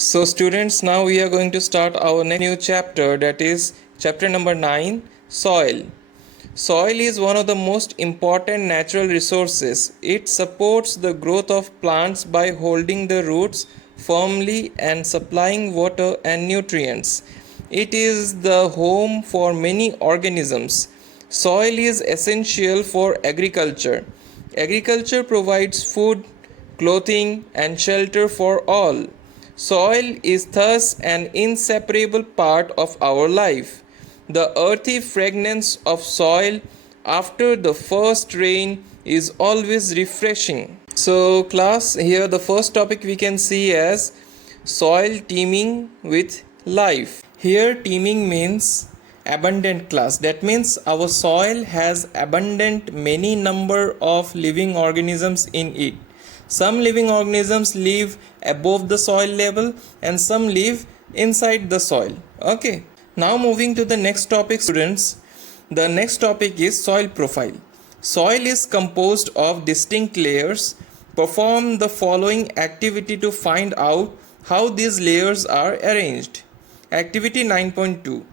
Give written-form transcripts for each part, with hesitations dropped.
So students, now we are going to start our next new chapter, that is chapter number 9, soil. Soil is one of the most important natural resources. It supports the growth of plants by holding the roots firmly and supplying water and nutrients. It is the home for many organisms. Soil is essential for agriculture. Agriculture provides food, clothing, and shelter for all. Soil is thus an inseparable part of our life. The earthy fragrance of soil after the first rain is always refreshing. So, class, here the first topic we can see as soil teeming with life. Here, teeming means abundant, class. That means our soil has abundant many number of living organisms in it. Some living organisms live above the soil level and some live inside the soil. Okay. Now moving to the next topic, students. The next topic is soil profile. Soil is composed of distinct layers. Perform the following activity to find out how these layers are arranged. Activity 9.2.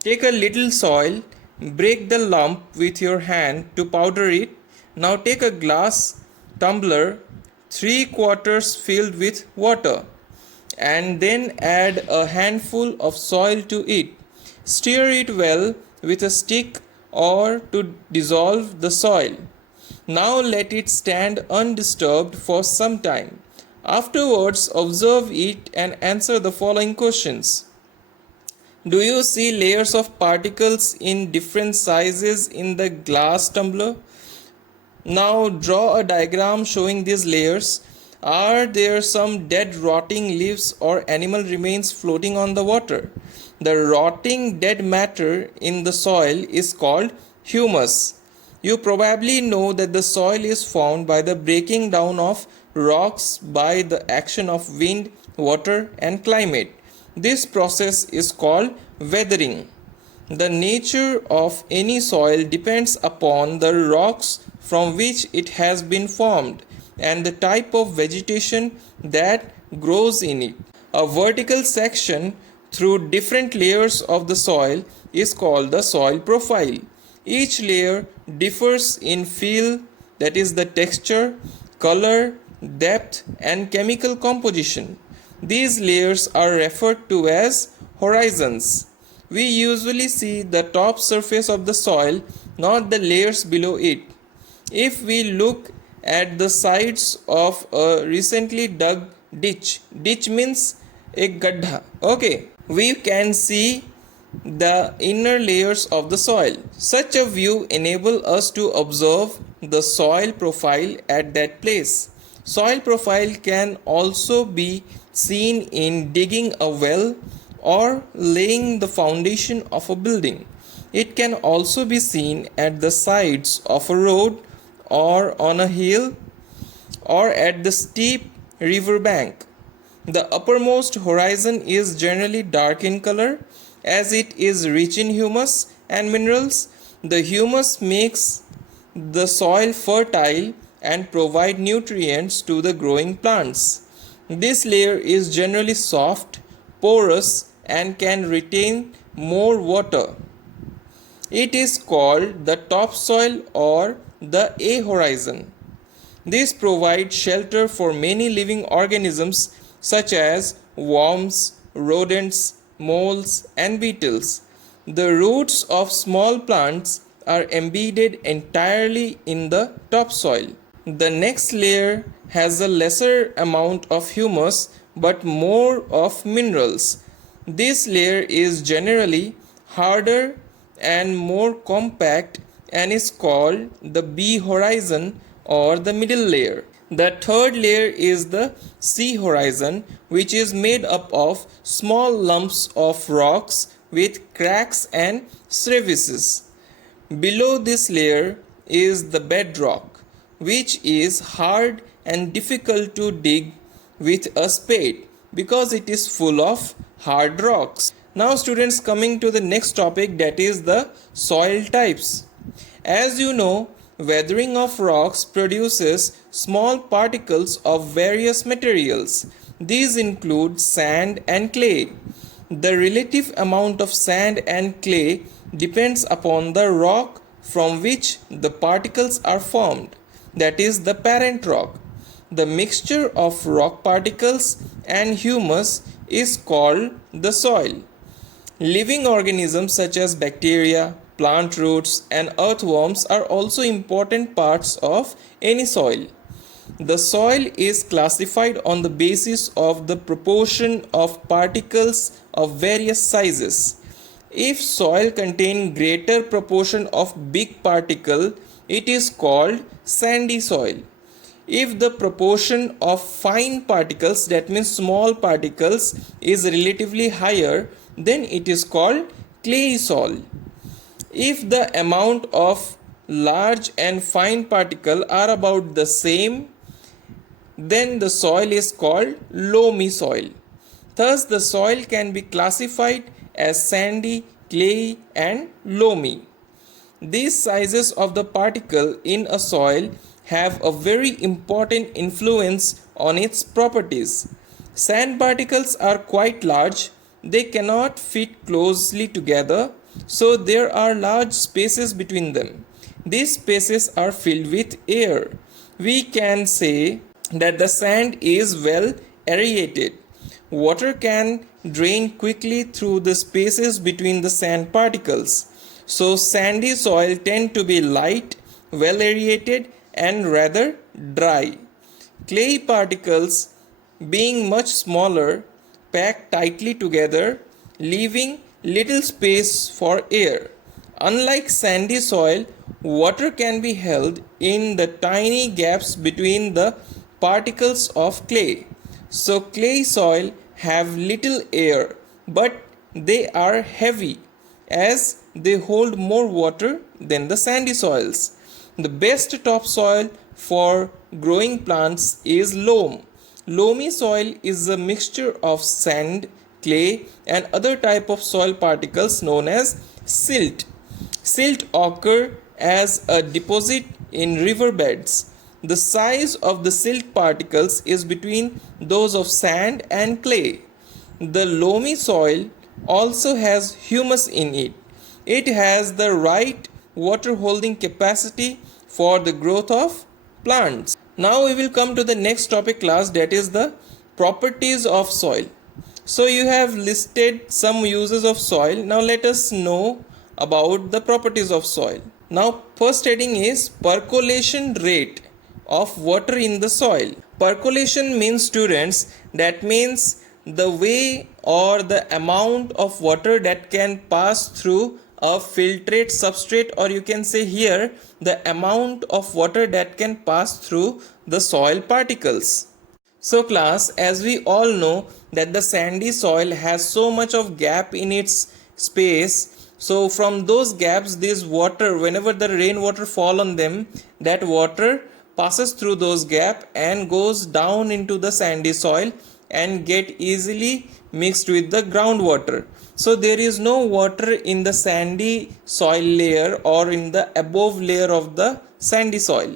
Take a little soil, break the lump with your hand to powder it. Now take a glass tumbler 3/4 filled with water and then add a handful of soil to it. Stir it well with a stick or to dissolve the soil. Now let it stand undisturbed for some time. Afterwards, observe it and answer the following questions. Do you see layers of particles in different sizes in the glass tumbler? Now draw a diagram showing these layers. Are there some dead rotting leaves or animal remains floating on the water? The rotting dead matter in the soil is called humus. You probably know that the soil is formed by the breaking down of rocks by the action of wind, water, and climate. This process is called weathering. The nature of any soil depends upon the rocks from which it has been formed and the type of vegetation that grows in it. A vertical section through different layers of the soil is called the soil profile. Each layer differs in feel, that is the texture, color, depth, and chemical composition. These layers are referred to as horizons. We usually see the top surface of the soil, not the layers below it. If we look at the sides of a recently dug ditch means a gaddha, okay, we can see the inner layers of the soil. Such a view enables us to observe the soil profile at that place. Soil profile can also be seen in digging a well or laying the foundation of a building. It can also be seen at the sides of a road or on a hill or at the steep river bank. The uppermost horizon is generally dark in color as it is rich in humus and minerals. The humus makes the soil fertile and provide nutrients to the growing plants. This layer is generally soft, porous, and can retain more water. It is called the topsoil or the A horizon. This provides shelter for many living organisms such as worms, rodents, moles, and beetles. The roots of small plants are embedded entirely in the topsoil. The next layer has a lesser amount of humus but more of minerals. This layer is generally harder and more compact and is called the B horizon or the middle layer. The third layer is the C horizon, which is made up of small lumps of rocks with cracks and crevices. Below this layer is the bedrock, which is hard and difficult to dig with a spade because it is full of hard rocks. Now students, coming to the next topic, that is the soil types. As you know, weathering of rocks produces small particles of various materials. These include sand and clay. The relative amount of sand and clay depends upon the rock from which the particles are formed, that is, the parent rock. The mixture of rock particles and humus is called the soil. Living organisms such as bacteria, plant roots, and earthworms are also important parts of any soil. The soil is classified on the basis of the proportion of particles of various sizes. If soil contains greater proportion of big particle, it is called sandy soil. If the proportion of fine particles, that means small particles, is relatively higher, then it is called clayey soil. If the amount of large and fine particle are about the same, then the soil is called loamy soil. Thus, the soil can be classified as sandy, clayey, and loamy. These sizes of the particle in a soil have a very important influence on its properties. Sand particles are quite large, they cannot fit closely together, so there are large spaces between them. These spaces are filled with air. We can say that the sand is well aerated. Water can drain quickly through the spaces between the sand particles. So sandy soil tend to be light, well aerated, and rather dry. Clay particles, being much smaller, pack tightly together, leaving little space for air. Unlike sandy soil, water can be held in the tiny gaps between the particles of clay. So clay soil have little air, but they are heavy as they hold more water than the sandy soils. The best topsoil for growing plants is loam. Loamy soil is a mixture of sand, clay, and other type of soil particles known as silt. Silt occur as a deposit in river beds. The size of the silt particles is between those of sand and clay. The loamy soil also has humus in it. It has the right water holding capacity for the growth of plants. Now we will come to the next topic class, that is the properties of soil. So you have listed some uses of soil. Now let us know about the properties of soil. Now first heading is percolation rate of water in the soil. Percolation means, students, that means the way or the amount of water that can pass through a filtrate substrate, or you can say here the amount of water that can pass through the soil particles. So class, as we all know that the sandy soil has so much of gap in its space, so from those gaps this water, whenever the rainwater fall on them, that water passes through those gap and goes down into the sandy soil and get easily mixed with the groundwater. So there is no water in the sandy soil layer or in the above layer of the sandy soil.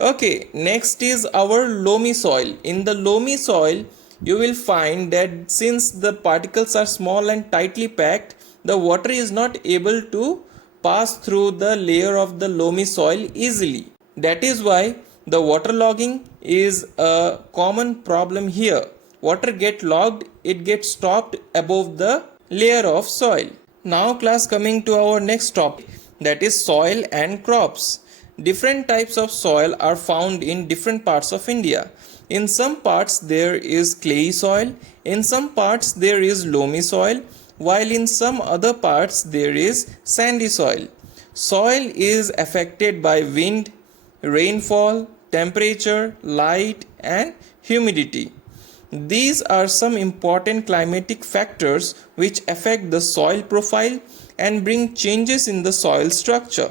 Okay, next is our loamy soil. In the loamy soil, you will find that since the particles are small and tightly packed, the water is not able to pass through the layer of the loamy soil easily. That is why the waterlogging is a common problem here. Water get logged, it gets stopped above the layer of soil. Now class, coming to our next topic, that is soil and crops. Different types of soil are found in different parts of India. In some parts there is clayey soil, in some parts there is loamy soil, while in some other parts there is sandy soil. Soil is affected by wind, rainfall, temperature, light, and humidity. These are some important climatic factors which affect the soil profile and bring changes in the soil structure.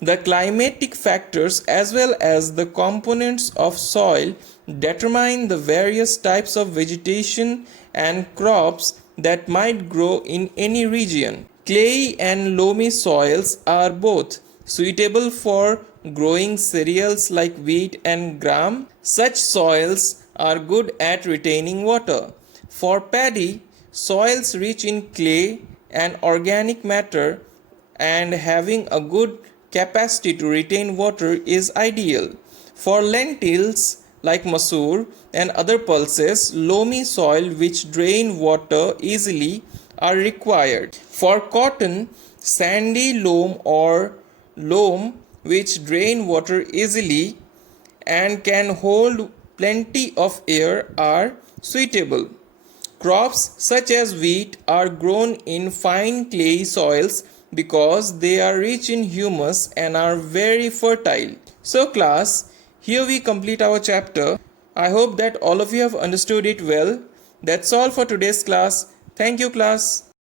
The climatic factors as well as the components of soil determine the various types of vegetation and crops that might grow in any region. Clayey and loamy soils are both suitable for growing cereals like wheat and gram. Such soils are good at retaining water. For paddy, soils rich in clay and organic matter and having a good capacity to retain water is ideal. For lentils like masoor and other pulses, loamy soil which drain water easily are required. For cotton, sandy loam or loam which drain water easily and can hold plenty of air are suitable. Crops such as wheat are grown in fine clay soils because they are rich in humus and are very fertile. So class, here we complete our chapter. I hope that all of you have understood it well. That's all for today's class. Thank you class.